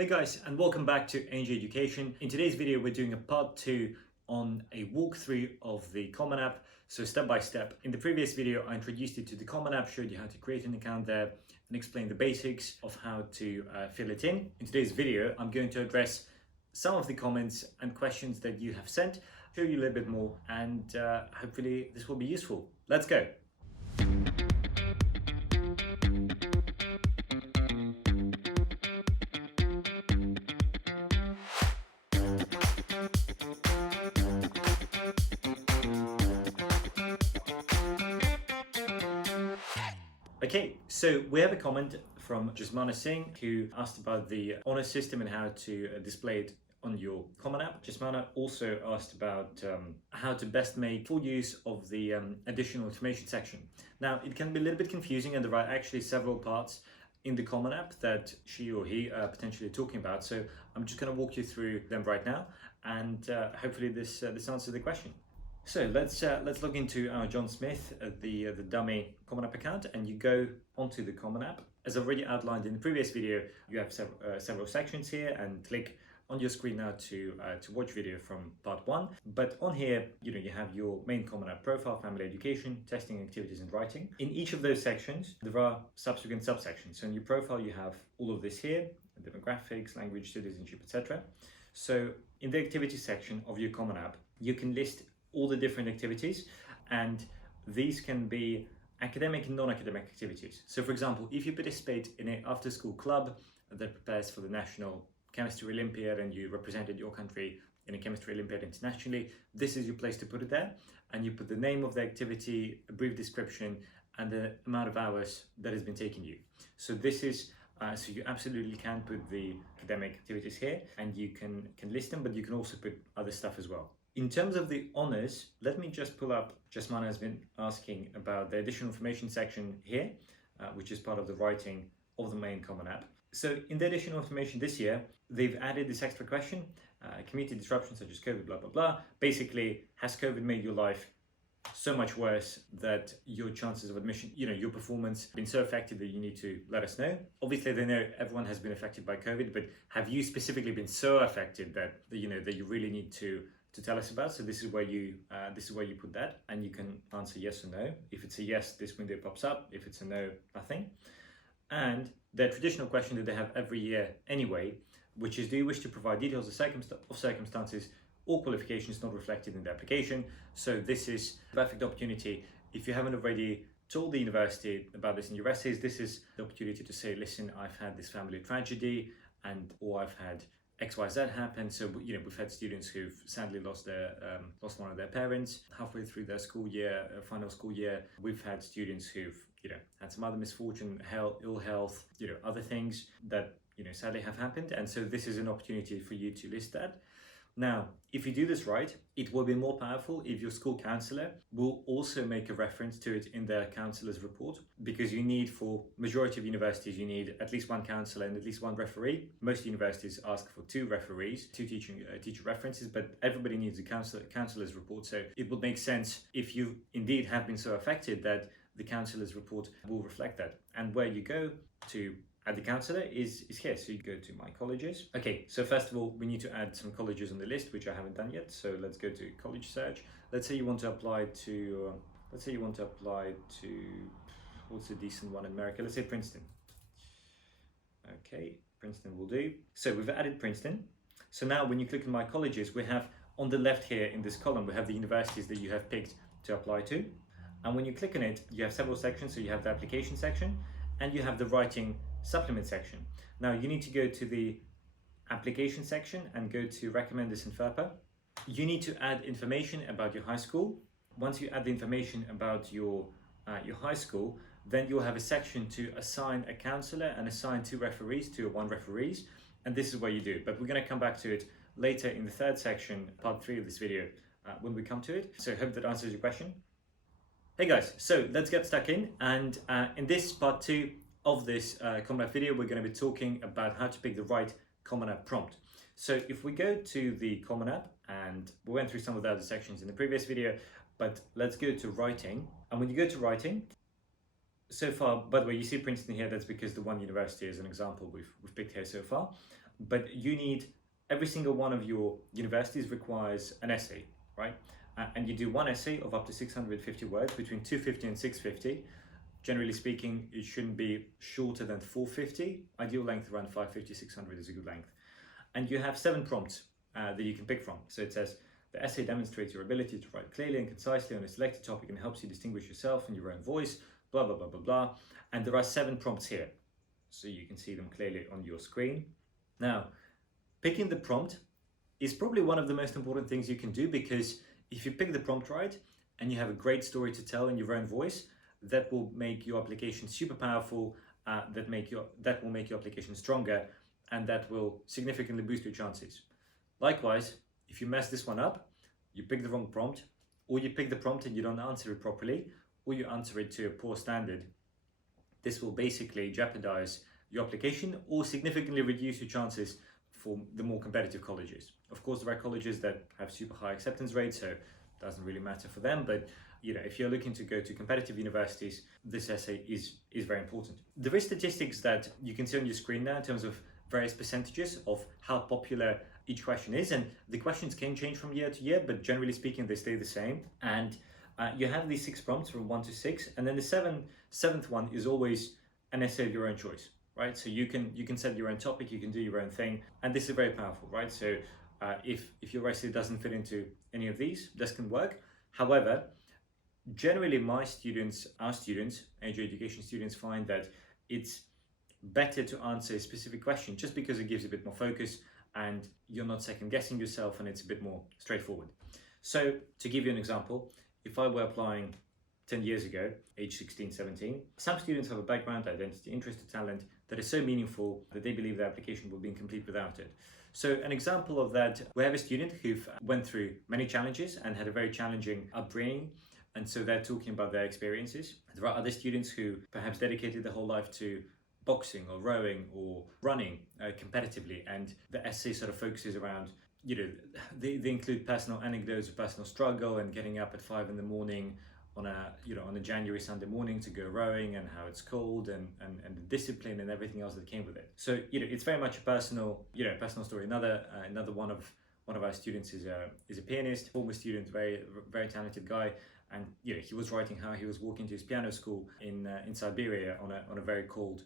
Hey guys, and welcome back to NG Education. In today's video, we're doing a part 2 on a walkthrough of the Common App. So step by step. In the previous video, I introduced you to the Common App, showed you how to create an account there, and explained the basics of how to fill it in. In today's video, I'm going to address some of the comments and questions that you have sent, show you a little bit more, and hopefully this will be useful. Let's go. Okay, so we have a comment from Jasmana Singh who asked about the honor system and how to display it on your Common App. Jasmana also asked about how to best make full use of the additional information section. Now, it can be a little bit confusing, and there are actually several parts in the Common App that she or he are potentially talking about. So I'm just going to walk you through them right now, and hopefully this answers the question. So let's log into our John Smith, the dummy Common App account, and you go onto the Common App. As already outlined in the previous video, you have several sections here, and click on your screen now to watch video from part 1. But on here, you have your main Common App profile, family education, testing, activities, and writing. In each of those sections, there are subsequent subsections. So in your profile, you have all of this here: demographics, language, citizenship, etc. So in the activity section of your Common App, you can list all the different activities, and these can be academic and non-academic activities. So for example, if you participate in an after-school club that prepares for the National Chemistry Olympiad and you represented your country in a Chemistry Olympiad internationally, this is your place to put it there, and you put the name of the activity, a brief description, and the amount of hours that has been taking you. So this is so you absolutely can put the academic activities here, and you can list them, but you can also put other stuff as well. In terms of the honors, let me just pull up, Jasmana has been asking about the additional information section here, which is part of the writing of the main Common App. So in the additional information this year, they've added this extra question, community disruptions such as COVID, blah, blah, blah. Basically, has COVID made your life so much worse that your chances of admission, your performance been so affected that you need to let us know? Obviously, they know everyone has been affected by COVID, but have you specifically been so affected that you really need to tell us about? So this is where you put that, and you can answer yes or no. If it's a yes, this window pops up. If it's a no, nothing. And the traditional question that they have every year anyway, which is, do you wish to provide details of circumstances or qualifications not reflected in the application? So this is a perfect opportunity. If you haven't already told the university about this in your essays, this is the opportunity to say, listen, I've had this family tragedy, or I've had XYZ happened. So we've had students who've sadly lost one of their parents halfway through their school year, final school year. We've had students who've had some other misfortune, ill health, other things that sadly have happened. And so this is an opportunity for you to list that. Now, if you do this right, it will be more powerful if your school counsellor will also make a reference to it in their counsellor's report, because you need, for majority of universities, you need at least one counsellor and at least one referee. Most universities ask for 2 referees, 2 teacher references, but everybody needs a counsellor's report. So it would make sense if you indeed have been so affected that the counsellor's report will reflect that. And where you go to add the counsellor is here. So you go to my colleges. Okay, so first of all, we need to add some colleges on the list, which I haven't done yet. So let's go to college search. Let's say you want to apply to, what's a decent one in America? Let's say Princeton. Okay, Princeton will do. So we've added Princeton. So now when you click on my colleges, we have on the left here in this column, we have the universities that you have picked to apply to. And when you click on it, you have several sections. So you have the application section, and you have the writing supplement section. Now you need to go to the application section and go to recommend this in FERPA. You need to add information about your high school. Once you add the information about your high school, then you'll have a section to assign a counsellor and assign 2 referees, 2 or 1 referees, and this is what you do. But we're going to come back to it later in the 3rd section, part 3 of this video, when we come to it. So I hope that answers your question. Hey guys, so let's get stuck in, and in this part 2 of this Common App video, we're going to be talking about how to pick the right Common App prompt. So if we go to the Common App, and we went through some of the other sections in the previous video, but let's go to writing. And when you go to writing, so far, by the way, you see Princeton here, that's because the one university is an example we've picked here so far. but every single one of your universities requires an essay, right? And you do one essay of up to 650 words, between 250 and 650. Generally speaking, it shouldn't be shorter than 450. Ideal length around 550, 600 is a good length. And you have 7 prompts that you can pick from. So it says, the essay demonstrates your ability to write clearly and concisely on a selected topic and helps you distinguish yourself in your own voice, blah, blah, blah, blah, blah. And there are 7 prompts here. So you can see them clearly on your screen. Now, picking the prompt is probably one of the most important things you can do, because if you pick the prompt right and you have a great story to tell in your own voice, that will make your application super powerful, that will make your application stronger, and that will significantly boost your chances. Likewise, if you mess this one up, you pick the wrong prompt, or you pick the prompt and you don't answer it properly, or you answer it to a poor standard, this will basically jeopardize your application or significantly reduce your chances for the more competitive colleges. Of course, there are colleges that have super high acceptance rates, so it doesn't really matter for them, but if you're looking to go to competitive universities, this essay is very important. There is statistics that you can see on your screen now in terms of various percentages of how popular each question is, and the questions can change from year to year, but generally speaking, they stay the same. And you have these 6 prompts from 1 to 6, and then the seventh one is always an essay of your own choice, right? So you can set your own topic, you can do your own thing, and this is very powerful, right? So if your essay doesn't fit into any of these, this can work. However, generally our students, age education students, find that it's better to answer a specific question just because it gives a bit more focus and you're not second guessing yourself, and it's a bit more straightforward. So to give you an example, if I were applying 10 years ago, age 16, 17, some students have a background, identity, interest, or talent that is so meaningful that they believe their application will be incomplete without it. So an example of that, we have a student who went through many challenges and had a very challenging upbringing, and so they're talking about their experiences. There are other students who perhaps dedicated their whole life to boxing or rowing or running competitively, and the essay sort of focuses around, they include personal anecdotes of personal struggle and getting up at 5 in the morning on a January Sunday morning to go rowing, and how it's cold, and the discipline and everything else that came with it. So it's very much a personal story. Another one of our students is a pianist, former student, very very talented guy, and he was writing how he was walking to his piano school in Siberia on a very cold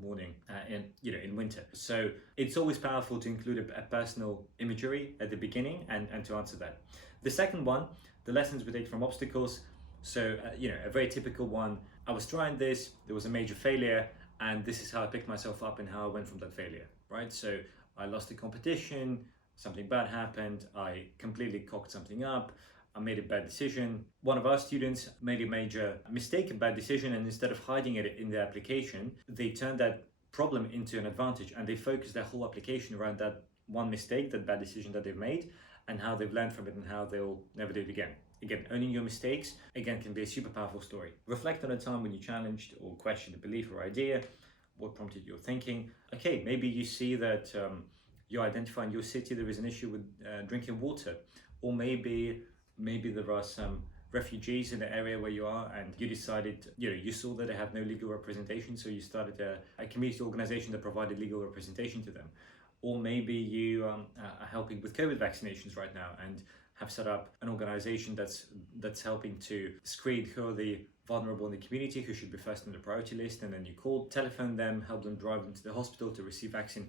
morning in winter. So it's always powerful to include a personal imagery at the beginning and to answer that. The second one, the lessons we take from obstacles. So a very typical one, I was trying this, there was a major failure, and this is how I picked myself up and how I went from that failure, right? So I lost a competition, something bad happened, I completely cocked something up, I made a bad decision. One of our students made a major mistake, a bad decision, and instead of hiding it in their application, they turned that problem into an advantage, and they focused their whole application around that one mistake, that bad decision that they've made, and how they've learned from it and how they'll never do it again. Again, owning your mistakes, again, can be a super powerful story. Reflect on a time when you challenged or questioned a belief or idea. What prompted your thinking? Okay, maybe you see that you identify in your city there is an issue with drinking water, or maybe there are some refugees in the area where you are, and you decided, you saw that they have no legal representation, so you started a community organization that provided legal representation to them. Or maybe you are helping with COVID vaccinations right now and have set up an organization that's helping to screen who are the vulnerable in the community, who should be first on the priority list, and then you telephone them, help them drive them to the hospital to receive vaccine,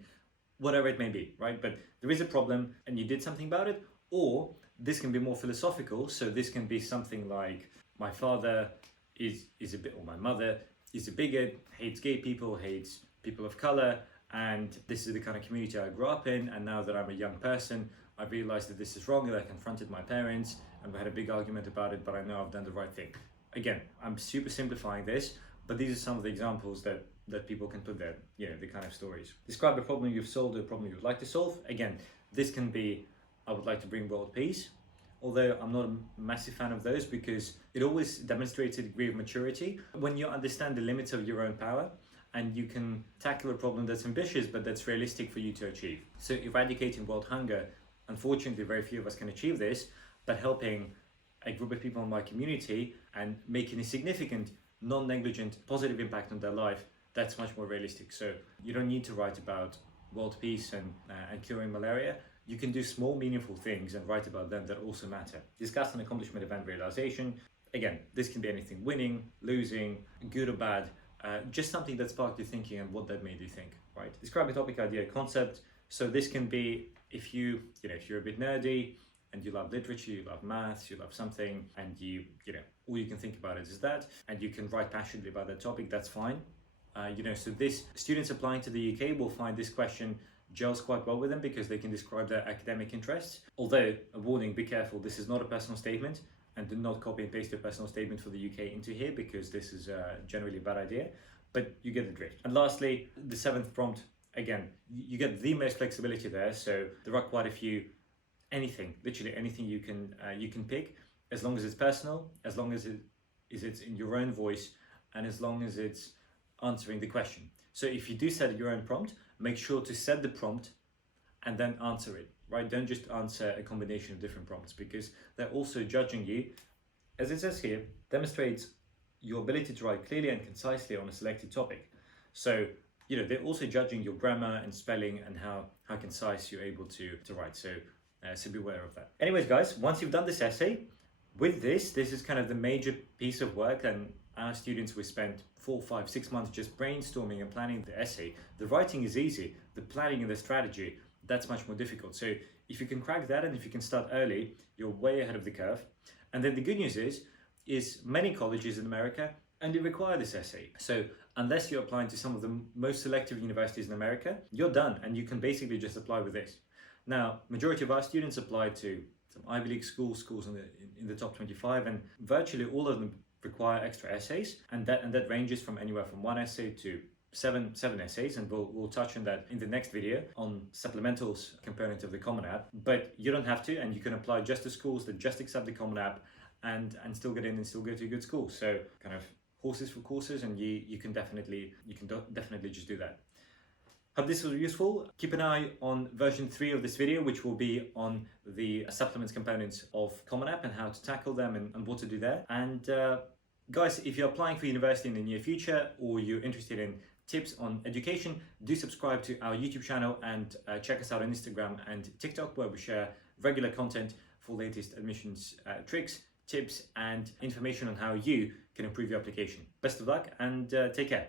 whatever it may be, right? But there is a problem and you did something about it. Or this can be more philosophical, so this can be something like, my father is a bit, or my mother is a bigot, hates gay people, hates people of color, and this is the kind of community I grew up in, and now that I'm a young person, I realized that this is wrong, and I confronted my parents, and we had a big argument about it, but I know I've done the right thing. Again, I'm super simplifying this, but these are some of the examples that people can put there, the kind of stories. Describe a problem you've solved or a problem you would like to solve. Again, this can be, I would like to bring world peace, although I'm not a massive fan of those, because it always demonstrates a degree of maturity when you understand the limits of your own power and you can tackle a problem that's ambitious but that's realistic for you to achieve. So eradicating world hunger, unfortunately very few of us can achieve this, but helping a group of people in my community and making a significant, non-negligent, positive impact on their life, that's much more realistic. So you don't need to write about world peace and curing malaria, you can do small meaningful things and write about them that also matter. Discuss an accomplishment, event, realization. Again, this can be anything: winning, losing, good or bad, just something that sparked your thinking and what that made you think, right? Describe a topic, idea, concept. So this can be if you're a bit nerdy and you love literature, you love maths, you love something, and all you can think about it is that, and you can write passionately about that topic, that's fine. So this students applying to the UK will find this question gels quite well with them because they can describe their academic interests. Although, a warning, be careful, this is not a personal statement, and do not copy and paste your personal statement for the UK into here because this is generally a bad idea, but you get the drift. And lastly, the 7th prompt, again, you get the most flexibility there, so there are quite a few, literally anything you can pick, as long as it's personal, as long as it's in your own voice, and as long as it's answering the question. So if you do set your own prompt, make sure to set the prompt and then answer it, right? Don't just answer a combination of different prompts, because they're also judging you. As it says here, demonstrates your ability to write clearly and concisely on a selected topic. So they're also judging your grammar and spelling and how concise you're able to write. So be aware of that. Anyways, guys, once you've done this essay, with this is kind of the major piece of work, and our students, we spent 4, 5, 6 months just brainstorming and planning the essay. The writing is easy, the planning and the strategy, that's much more difficult. So if you can crack that, and if you can start early, you're way ahead of the curve. And then the good news is many colleges in America only require this essay. So unless you're applying to some of the most selective universities in America, you're done, and you can basically just apply with this. Now, majority of our students apply to some Ivy League schools in the top 25, and virtually all of them require extra essays, and that ranges from anywhere from 1 essay to seven essays, and we'll touch on that in the next video on supplementals component of the Common App. But you don't have to, and you can apply just to schools that just accept the Common App and still get in and still go to a good school. So kind of horses for courses, and you can definitely just do that. Hope this was useful. Keep an eye on version 3 of this video, which will be on the supplements components of Common App and how to tackle them and what to do there. And guys, if you're applying for university in the near future, or you're interested in tips on education, do subscribe to our YouTube channel and check us out on Instagram and TikTok, where we share regular content for latest admissions tricks, tips, and information on how you can improve your application. Best of luck, and take care.